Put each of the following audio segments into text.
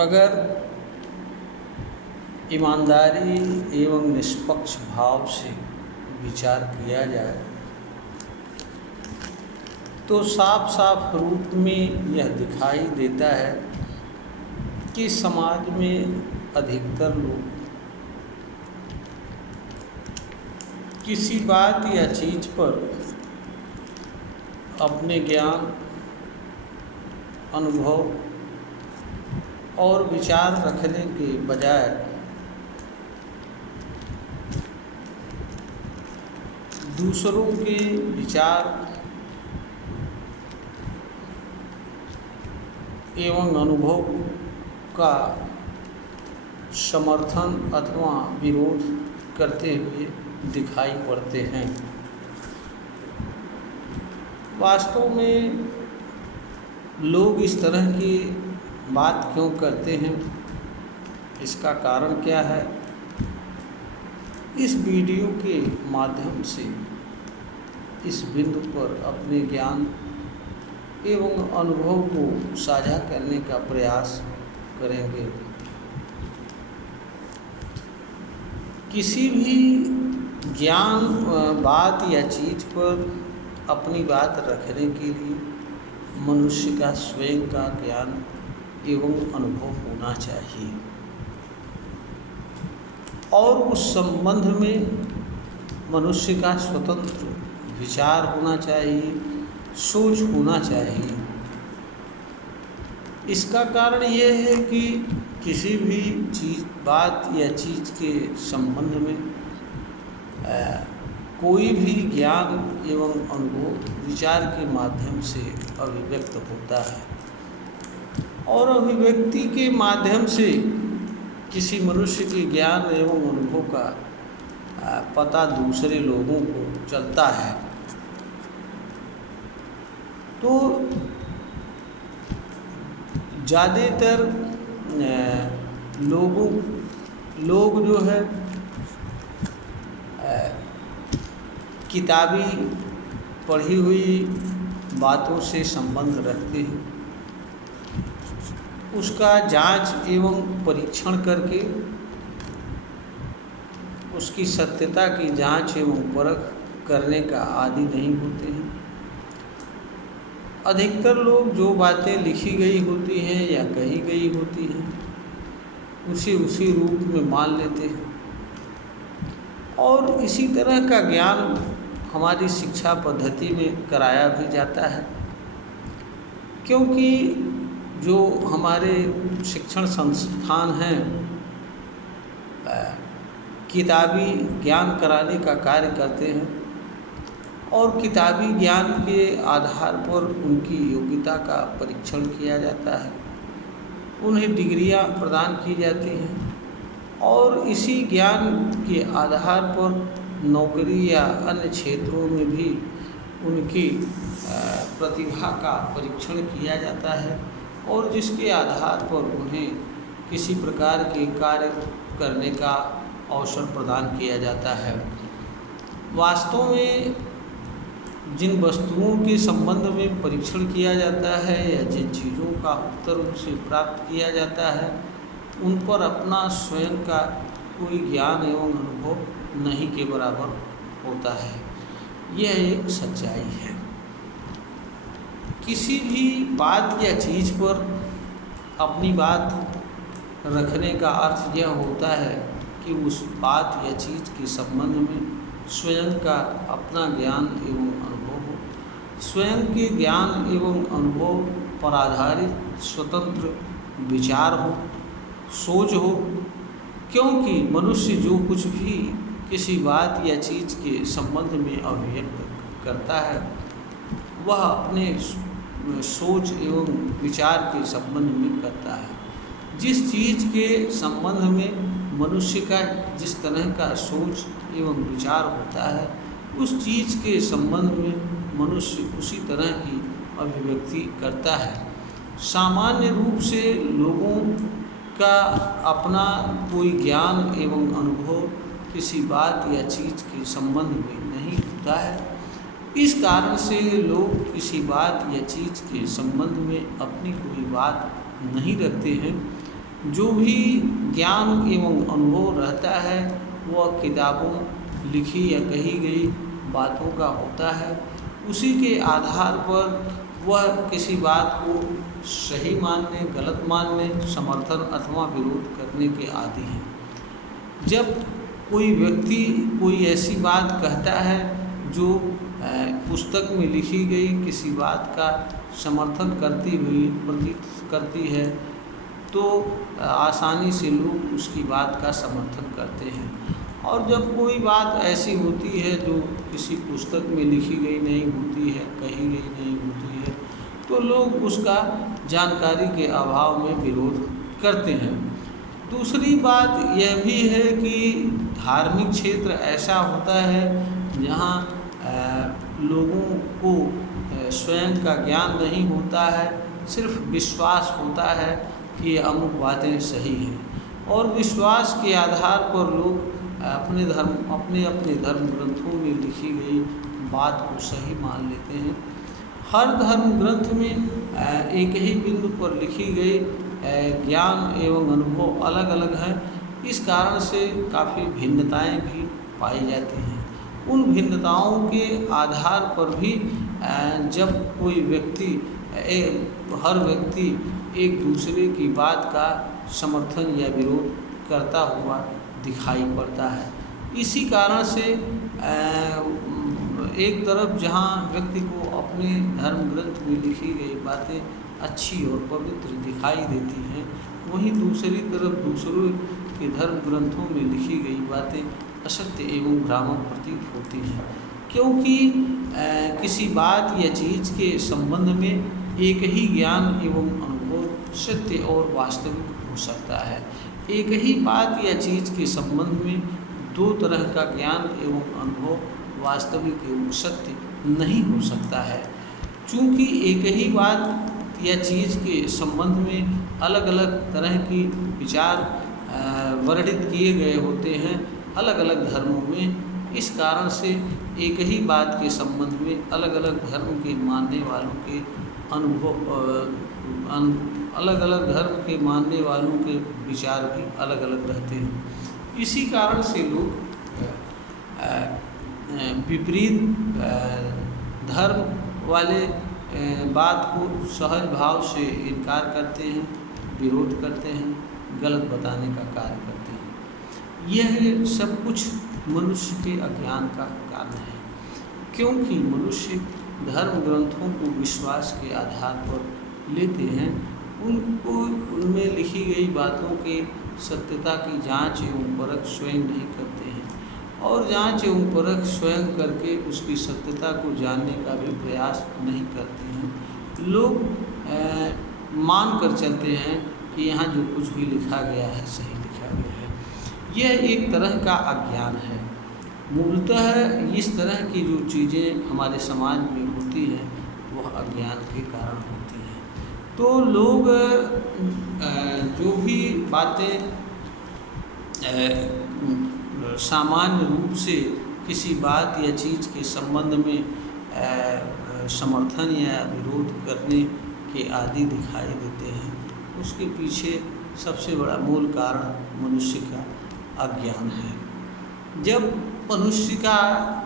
अगर ईमानदारी एवं निष्पक्ष भाव से विचार किया जाए तो साफ साफ रूप में यह दिखाई देता है कि समाज में अधिकतर लोग किसी बात या चीज़ पर अपने ज्ञान, अनुभव और विचार रखने के बजाय दूसरों के विचार एवं अनुभव का समर्थन अथवा विरोध करते हुए दिखाई पड़ते हैं। वास्तव में लोग इस तरह की बात क्यों करते हैं, इसका कारण क्या है, इस वीडियो के माध्यम से इस बिंदु पर अपने ज्ञान एवं अनुभव को साझा करने का प्रयास करेंगे। किसी भी ज्ञान, बात या चीज़ पर अपनी बात रखने के लिए मनुष्य का स्वयं का ज्ञान एवं अनुभव होना चाहिए और उस संबंध में मनुष्य का स्वतंत्र विचार होना चाहिए, सोच होना चाहिए। इसका कारण यह है कि किसी भी चीज़, बात या चीज़ के संबंध में कोई भी ज्ञान एवं अनुभव विचार के माध्यम से अभिव्यक्त होता है और अभिव्यक्ति के माध्यम से किसी मनुष्य के ज्ञान एवं अनुभव का पता दूसरे लोगों को चलता है। तो ज़्यादातर लोग जो है किताबी पढ़ी हुई बातों से संबंध रखते हैं, उसका जांच एवं परीक्षण करके उसकी सत्यता की जांच एवं परख करने का आदी नहीं होते हैं। अधिकतर लोग जो बातें लिखी गई होती हैं या कही गई होती हैं उसी रूप में मान लेते हैं और इसी तरह का ज्ञान हमारी शिक्षा पद्धति में कराया भी जाता है, क्योंकि जो हमारे शिक्षण संस्थान हैं किताबी ज्ञान कराने का कार्य करते हैं और किताबी ज्ञान के आधार पर उनकी योग्यता का परीक्षण किया जाता है, उन्हें डिग्रियां प्रदान की जाती हैं और इसी ज्ञान के आधार पर नौकरी या अन्य क्षेत्रों में भी उनकी प्रतिभा का परीक्षण किया जाता है और जिसके आधार पर उन्हें किसी प्रकार के कार्य करने का अवसर प्रदान किया जाता है। वास्तव में जिन वस्तुओं के संबंध में परीक्षण किया जाता है या जिन चीज़ों का उत्तर उनसे प्राप्त किया जाता है उन पर अपना स्वयं का कोई ज्ञान एवं अनुभव नहीं के बराबर होता है। यह एक सच्चाई है। किसी भी बात या चीज़ पर अपनी बात रखने का अर्थ यह होता है कि उस बात या चीज़ के संबंध में स्वयं का अपना ज्ञान एवं अनुभव हो, स्वयं के ज्ञान एवं अनुभव पर आधारित स्वतंत्र विचार हो, सोच हो, क्योंकि मनुष्य जो कुछ भी किसी बात या चीज़ के संबंध में अभिव्यक्त करता है वह अपने सोच एवं विचार के संबंध में करता है। जिस चीज़ के संबंध में मनुष्य का जिस तरह का सोच एवं विचार होता है उस चीज़ के संबंध में मनुष्य उसी तरह की अभिव्यक्ति करता है। सामान्य रूप से लोगों का अपना कोई ज्ञान एवं अनुभव किसी बात या चीज़ के संबंध में नहीं होता है। इस कारण से लोग किसी बात या चीज़ के संबंध में अपनी कोई बात नहीं रखते हैं जो भी ज्ञान एवं अनुभव रहता है वह किताबों लिखी या कही गई बातों का होता है। उसी के आधार पर वह किसी बात को सही मानने, गलत मानने, समर्थन अथवा विरोध करने के आदी हैं। जब कोई व्यक्ति कोई ऐसी बात कहता है जो पुस्तक में लिखी गई किसी बात का समर्थन करती हुई प्रतीत करती है, तो आसानी से लोग उसकी बात का समर्थन करते हैं। और जब कोई बात ऐसी होती है जो किसी पुस्तक में लिखी गई नहीं होती है, कही गई नहीं होती है, तो लोग उसका जानकारी के अभाव में विरोध करते हैं। दूसरी बात यह भी है कि धार्मिक क्षेत्र ऐसा होता है जहाँ लोगों को स्वयं का ज्ञान नहीं होता है, सिर्फ विश्वास होता है कि अमुक बातें सही हैं, और विश्वास के आधार पर लोग अपने धर्म ग्रंथों में लिखी गई बात को सही मान लेते हैं। हर धर्म ग्रंथ में एक ही बिंदु पर लिखी गई ज्ञान एवं अनुभव अलग अलग है। इस कारण से काफ़ी भिन्नताएं भी पाई जाती हैं। उन भिन्नताओं के आधार पर भी जब कोई व्यक्ति हर व्यक्ति एक दूसरे की बात का समर्थन या विरोध करता हुआ दिखाई पड़ता है। इसी कारण से एक तरफ जहाँ व्यक्ति को अपने धर्म ग्रंथ में लिखी गई बातें अच्छी और पवित्र दिखाई देती हैं, वहीं दूसरी तरफ दूसरों के धर्म ग्रंथों में लिखी गई बातें असत्य एवं भ्रामक प्रतीत होती हैं। क्योंकि किसी बात या चीज़ के संबंध में एक ही ज्ञान एवं अनुभव सत्य और वास्तविक हो सकता है। एक ही बात या चीज़ के संबंध में दो तरह का ज्ञान एवं अनुभव वास्तविक एवं सत्य नहीं हो सकता है। चूँकि एक ही बात या चीज़ के संबंध में अलग अलग तरह की विचार वर्णित किए गए होते हैं अलग अलग धर्मों में, इस कारण से एक ही बात के संबंध में अलग अलग धर्म के मानने वालों के अनुभव अलग अलग धर्म के मानने वालों के विचार भी अलग अलग रहते हैं। इसी कारण से लोग विपरीत धर्म वाले बात को सहज भाव से इनकार करते हैं, विरोध करते हैं, गलत बताने का कार्य करते हैं। यह सब कुछ मनुष्य के अज्ञान का कारण है, क्योंकि मनुष्य धर्म ग्रंथों को विश्वास के आधार पर लेते हैं। उनको उनमें लिखी गई बातों के सत्यता की जांच एवं परख स्वयं नहीं करते हैं, और जांच एवं परख स्वयं करके उसकी सत्यता को जानने का भी प्रयास नहीं करते हैं। लोग मान कर चलते हैं कि यहाँ जो कुछ भी लिखा गया है सही लिखा गया है। यह एक तरह का अज्ञान है। मूलतः इस तरह की जो चीज़ें हमारे समाज में होती हैं वह अज्ञान के कारण होती हैं। तो लोग जो भी बातें सामान्य रूप से किसी बात या चीज़ के संबंध में समर्थन या विरोध करने के आदि दिखाई देते हैं, उसके पीछे सबसे बड़ा मूल कारण मनुष्य का अज्ञान है। जब मनुष्य का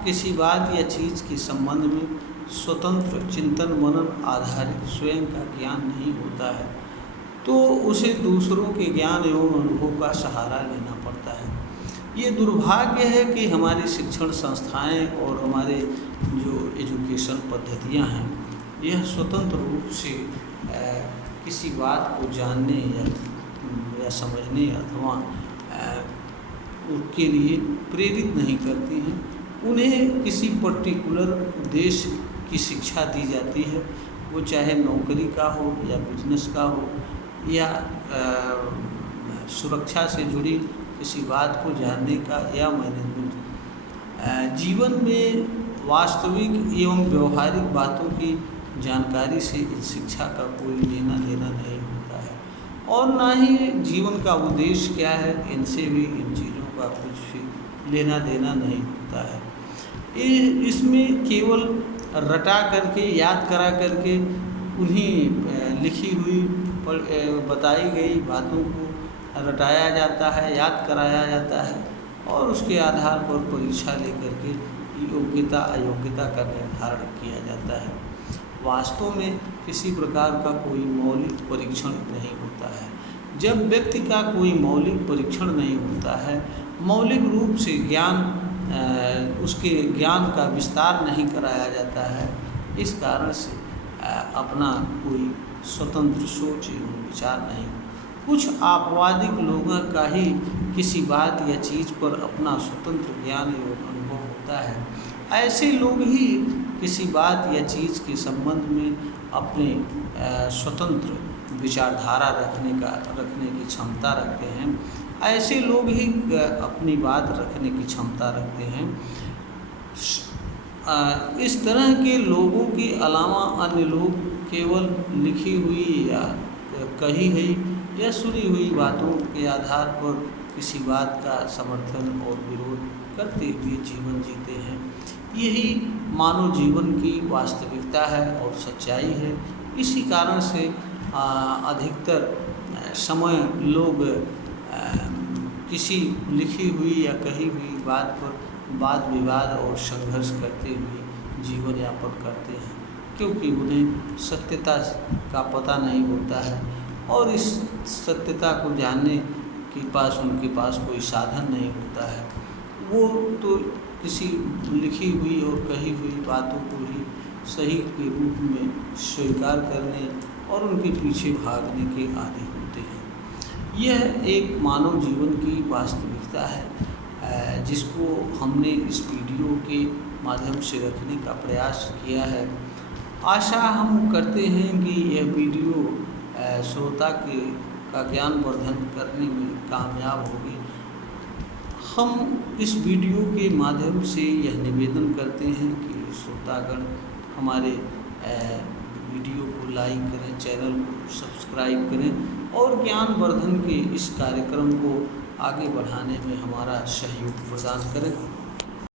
किसी बात या चीज़ के संबंध में स्वतंत्र चिंतन मनन आधारित स्वयं का ज्ञान नहीं होता है, तो उसे दूसरों के ज्ञान एवं अनुभव का सहारा लेना पड़ता है। ये दुर्भाग्य है कि हमारी शिक्षण संस्थाएं और हमारे जो एजुकेशन पद्धतियां हैं, यह स्वतंत्र रूप से किसी बात को जानने या समझने अथवा उसके लिए प्रेरित नहीं करती हैं। उन्हें किसी पर्टिकुलर उद्देश्य की शिक्षा दी जाती है, वो चाहे नौकरी का हो या बिजनेस का हो या सुरक्षा से जुड़ी किसी बात को जानने का या मैनेजमेंट। जीवन में वास्तविक एवं व्यवहारिक बातों की जानकारी से इस शिक्षा का कोई लेना देना नहीं होता है, और ना ही जीवन का उद्देश्य क्या है इनसे भी इन चीज़ों का कुछ लेना देना नहीं होता है। इसमें केवल रटा करके याद करा करके उन्हीं लिखी हुई बताई गई बातों को रटाया जाता है, याद कराया जाता है और उसके आधार पर परीक्षा लेकर के योग्यता अयोग्यता का निर्धारण किया जाता है। वास्तव में किसी प्रकार का कोई मौलिक परीक्षण नहीं होता है। जब व्यक्ति का कोई मौलिक परीक्षण नहीं होता है, मौलिक रूप से उसके ज्ञान का विस्तार नहीं कराया जाता है, इस कारण से अपना कोई स्वतंत्र सोच एवं विचार नहीं हो। कुछ आपवादिक लोगों का ही किसी बात या चीज़ पर अपना स्वतंत्र ज्ञान एवं अनुभव होता है। ऐसे लोग ही किसी बात या चीज़ के संबंध में अपने स्वतंत्र विचारधारा रखने की क्षमता रखते हैं। ऐसे लोग ही अपनी बात रखने की क्षमता रखते हैं। इस तरह के लोगों के अलावा अन्य लोग केवल लिखी हुई या कही हुई या सुनी हुई बातों के आधार पर किसी बात का समर्थन और विरोध करते हुए जीवन जीते हैं। यही मानव जीवन की वास्तविकता है और सच्चाई है। इसी कारण से अधिकतर समय लोग किसी लिखी हुई या कही हुई बात पर वाद विवाद और संघर्ष करते हुए जीवन यापन करते हैं, क्योंकि उन्हें सत्यता का पता नहीं होता है और इस सत्यता को जानने के पास उनके पास कोई साधन नहीं होता है। वो तो किसी लिखी हुई और कही हुई बातों को ही सही के रूप में स्वीकार करने और उनके पीछे भागने के आदी होते हैं। यह एक मानव जीवन की वास्तविकता है जिसको हमने इस वीडियो के माध्यम से रखने का प्रयास किया है। आशा हम करते हैं कि यह वीडियो श्रोता का ज्ञान वर्धन करने में कामयाब होगी। हम इस वीडियो के माध्यम से यह निवेदन करते हैं कि श्रोतागण हमारे वीडियो को लाइक करें, चैनल को सब्सक्राइब करें और ज्ञान वर्धन के इस कार्यक्रम को आगे बढ़ाने में हमारा सहयोग प्रदान करें।